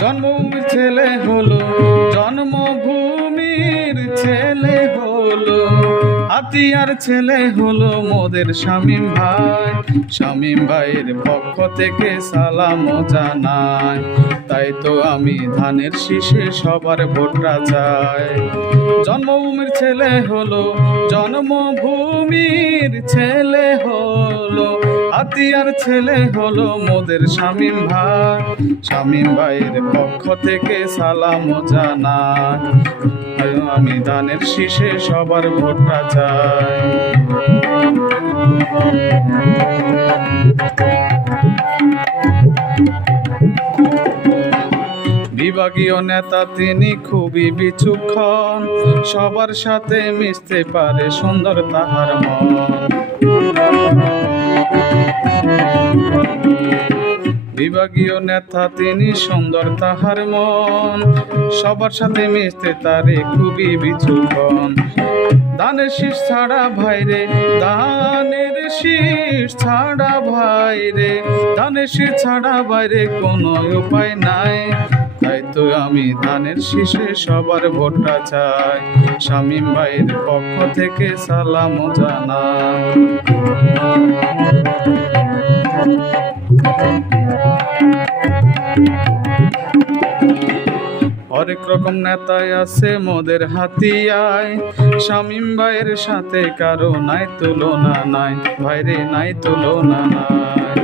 জন্মভূমির ছেলে হলো, জন্মভূমির ছেলে হলো, হাতিয়ার ছেলে হলো মোদের শামীম ভাই। শামীম ভাইয়ের পক্ষ থেকে সালাম জানাই, তাই তো আমি ধানের শীষে সবার ভোটটা চাই। জন্মভূমির ছেলে হলো, জন্মভূমির ছেলে হলো, হাতিয়ার ছেলে হলো মোদের শামীম ভাই। শামীম ভাইয়ের পক্ষ থেকে সালাম জানাই, আমি ধানের শীষে সবার ভোটটা চাই। বিভাগীয় নেতা তিনি খুবই বিচক্ষণ, সবার সাথে মিশতে পারে সুন্দর তাহার মন। বিভাগীয় নেতা তিনি সুন্দর তাহার মন, সবার সাথে মিশতে তারে খুবই বিচক্ষণ। ধানের শীষ ছাড়া ভাইরে, ধানের শীষ ছাড়া ভাইরে, ধানের শীষ ছাড়া বাইরে কোনো উপায় নাই। তাই তো আমি ধানের শীষে সবার ভোটটা চাই, শামীম ভাইয়ের পক্ষ থেকে সালাম জানাই। হরেক রকম নেতাই আছে মোদের হাতিয়ায়, শামীম ভাইয়ের সাথে কারো নাই তুলনা নাই, ভাইরে নাই তুলনা নাই।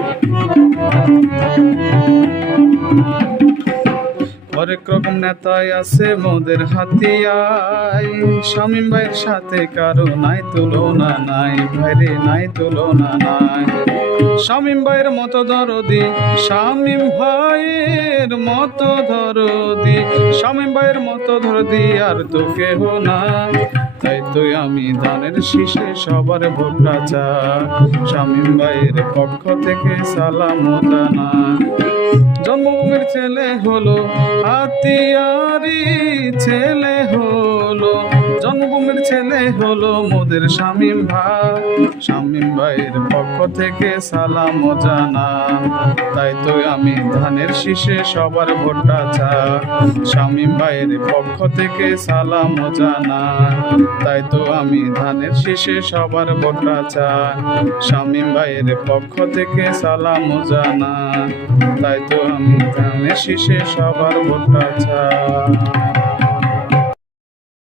হরেক রকম নেতাই আছে মোদের হাতিয়ায়, শামীম ভাইয়ের সাথে কারো নাই তুলনা নাই, ভাইরে নাই তুলনা নাই। শামীম ভাইয়ের মতো দরদি, শামীম ভাইয়ের মতো দরদি, শামীম ভাইয়ের মতো দরদি আর তো কেহ না। তাই তো আমি ধানের শীষে সবার ভোটটা চাই, শামীম ভাইয়ের পক্ষ থেকে সালাম জানাই। জন্মভূমির ছেলে হলো, হাতিয়ারি ছেলে হলো, জন্মভূমির ছেলে হলো মোদের শামীম ভাই। শামীম ভাইয়ের পক্ষ থেকে সালাম জানাই, তাই তো আমি ধানের শীষে সবার ভোটটা চাই, শামীম ভাইয়ের পক্ষ থেকে সালাম জানাই। তাই তো আমি ধানের শীষে সবার ভোটটা চাই, শামীম ভাইয়ের পক্ষ থেকে সালাম জানাই। তাই তো আমি ধানের শীষে সবার ভোটটা চাই।